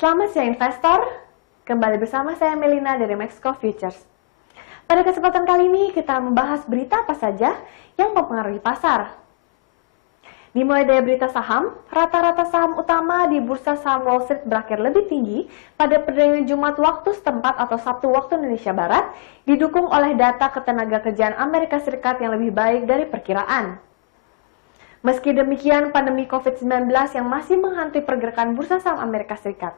Selamat siang investor, kembali bersama saya Melina dari Mexico Futures. Pada kesempatan kali ini kita membahas berita apa saja yang mempengaruhi pasar. Dimulai dari berita saham, rata-rata saham utama di bursa saham Wall Street berakhir lebih tinggi pada perdagangan Jumat waktu setempat atau Sabtu waktu Indonesia Barat, didukung oleh data ketenagakerjaan Amerika Serikat yang lebih baik dari perkiraan. Meski demikian, pandemi COVID-19 yang masih menghantui pergerakan bursa saham Amerika Serikat.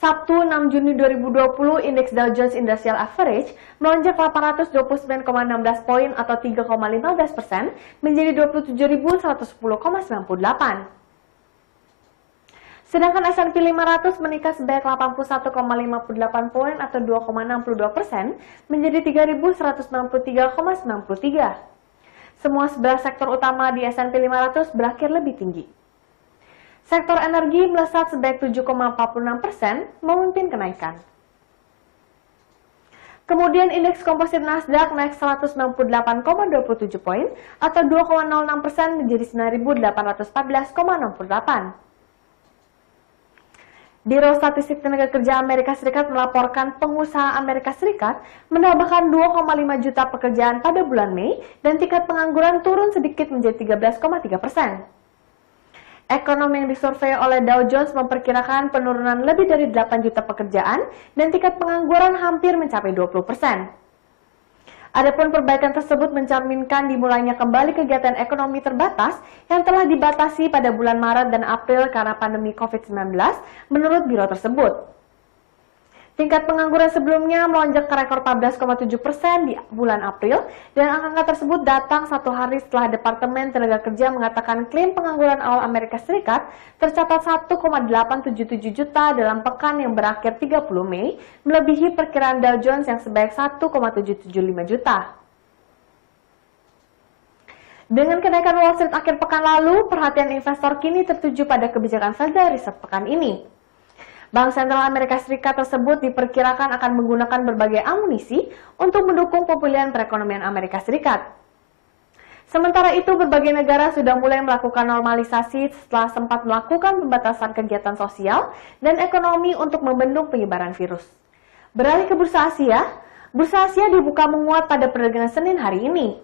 Sabtu 6 Juni 2020, indeks Dow Jones Industrial Average melonjak 829,16 poin atau 3,15% menjadi 27.110,98. Sedangkan S&P 500 meningkat sebanyak 81,58 poin atau 2,62% menjadi 3.163,93. Semua 11 sektor utama di S&P 500 berakhir lebih tinggi. Sektor energi melesat sebanyak 7,46%, memimpin kenaikan. Kemudian indeks komposit Nasdaq naik 198,27 poin atau 2,06% menjadi 9.814,68. Biro Statistik Tenaga Kerja Amerika Serikat melaporkan pengusaha Amerika Serikat menambahkan 2,5 juta pekerjaan pada bulan Mei dan tingkat pengangguran turun sedikit menjadi 13,3%. Ekonom yang disurvei oleh Dow Jones memperkirakan penurunan lebih dari 8 juta pekerjaan dan tingkat pengangguran hampir mencapai 20%. Adapun perbaikan tersebut mencerminkan dimulainya kembali kegiatan ekonomi terbatas yang telah dibatasi pada bulan Maret dan April karena pandemi COVID-19 menurut biro tersebut. Tingkat pengangguran sebelumnya melonjak ke rekor 14,7% di bulan April dan angka tersebut datang satu hari setelah Departemen Tenaga Kerja mengatakan klaim pengangguran awal Amerika Serikat tercatat 1,877 juta dalam pekan yang berakhir 30 Mei, melebihi perkiraan Dow Jones yang sebanyak 1,775 juta. Dengan kenaikan Wall Street akhir pekan lalu, perhatian investor kini tertuju pada kebijakan Federal Reserve pekan ini. Bank Sentral Amerika Serikat tersebut diperkirakan akan menggunakan berbagai amunisi untuk mendukung pemulihan perekonomian Amerika Serikat. Sementara itu, berbagai negara sudah mulai melakukan normalisasi setelah sempat melakukan pembatasan kegiatan sosial dan ekonomi untuk membendung penyebaran virus. Beralih ke Bursa Asia dibuka menguat pada perdagangan Senin hari ini,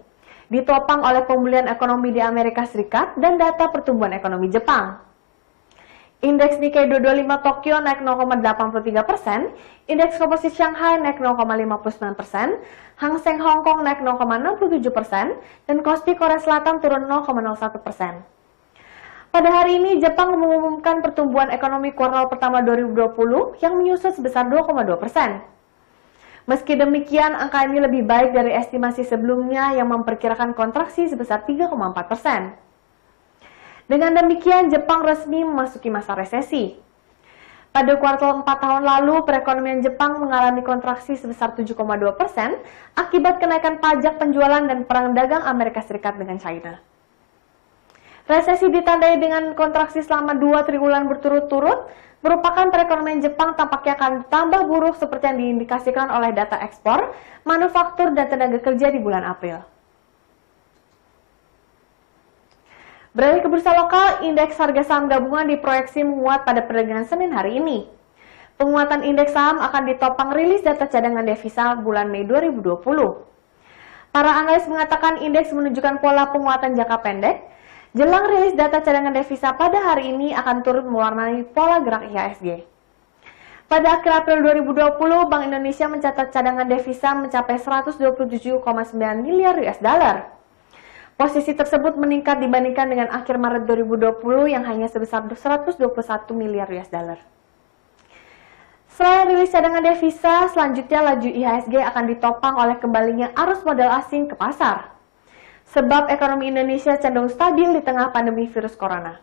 ditopang oleh pemulihan ekonomi di Amerika Serikat dan data pertumbuhan ekonomi Jepang. Indeks Nikkei 225 Tokyo naik 0,83%, indeks komposit Shanghai naik 0,59%, Hang Seng Hong Kong naik 0,67%, dan Kospi Korea Selatan turun 0,01%. Pada hari ini, Jepang mengumumkan pertumbuhan ekonomi kuartal pertama 2020 yang menyusut sebesar 2,2%. Meski demikian, angka ini lebih baik dari estimasi sebelumnya yang memperkirakan kontraksi sebesar 3,4%. Dengan demikian, Jepang resmi memasuki masa resesi. Pada kuartal 4 tahun lalu, perekonomian Jepang mengalami kontraksi sebesar 7,2% akibat kenaikan pajak penjualan dan perang dagang Amerika Serikat dengan China. Resesi ditandai dengan kontraksi selama 2 triwulan berturut-turut, merupakan perekonomian Jepang tampaknya akan tambah buruk seperti yang diindikasikan oleh data ekspor, manufaktur, dan tenaga kerja di bulan April. Beralih ke bursa lokal, indeks harga saham gabungan diproyeksi menguat pada perdagangan Senin hari ini. Penguatan indeks saham akan ditopang rilis data cadangan devisa bulan Mei 2020. Para analis mengatakan indeks menunjukkan pola penguatan jangka pendek. Jelang rilis data cadangan devisa pada hari ini akan turut mewarnai pola gerak IHSG. Pada akhir April 2020, Bank Indonesia mencatat cadangan devisa mencapai 127,9 miliar US dollar. Posisi tersebut meningkat dibandingkan dengan akhir Maret 2020 yang hanya sebesar 121 miliar US dollar. Selain rilis cadangan devisa, selanjutnya laju IHSG akan ditopang oleh kembalinya arus modal asing ke pasar. Sebab ekonomi Indonesia cenderung stabil di tengah pandemi virus corona.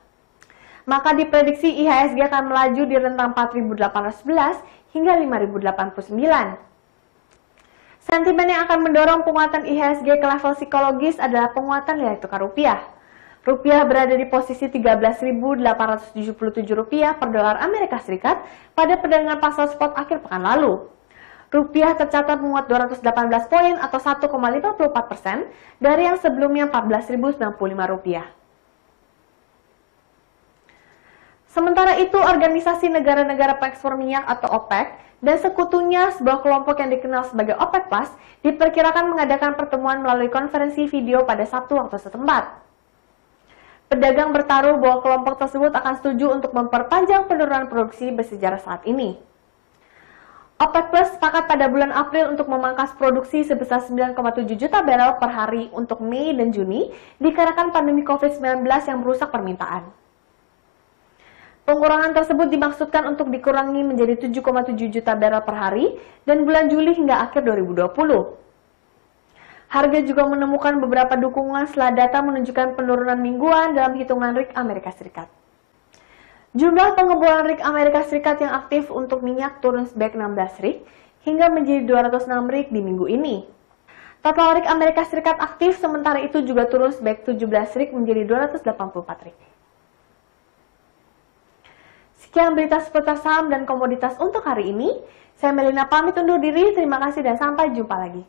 Maka diprediksi IHSG akan melaju di rentang 4.811 hingga 5.089. Sentimen yang akan mendorong penguatan IHSG ke level psikologis adalah penguatan nilai tukar rupiah. Rupiah berada di posisi 13.877 rupiah per dolar Amerika Serikat pada perdagangan pasar spot akhir pekan lalu. Rupiah tercatat menguat 218 poin atau 1,54% dari yang sebelumnya 14.095 rupiah. Sementara itu, Organisasi Negara-Negara Pengekspor Minyak atau OPEC dan sekutunya sebuah kelompok yang dikenal sebagai OPEC Plus diperkirakan mengadakan pertemuan melalui konferensi video pada Sabtu waktu setempat. Pedagang bertaruh bahwa kelompok tersebut akan setuju untuk memperpanjang penurunan produksi bersejarah saat ini. OPEC Plus sepakat pada bulan April untuk memangkas produksi sebesar 9,7 juta barel per hari untuk Mei dan Juni dikarenakan pandemi COVID-19 yang merusak permintaan. Pengurangan tersebut dimaksudkan untuk dikurangi menjadi 7,7 juta barel per hari dan bulan Juli hingga akhir 2020. Harga juga menemukan beberapa dukungan setelah data menunjukkan penurunan mingguan dalam hitungan rig Amerika Serikat. Jumlah pengeboran rig Amerika Serikat yang aktif untuk minyak turun sebanyak 16 rig hingga menjadi 206 rig di minggu ini. Total rig Amerika Serikat aktif sementara itu juga turun sebanyak 17 rig menjadi 284 rig. Sekian berita seputar saham dan komoditas untuk hari ini. Saya Melina pamit undur diri. Terima kasih dan sampai jumpa lagi.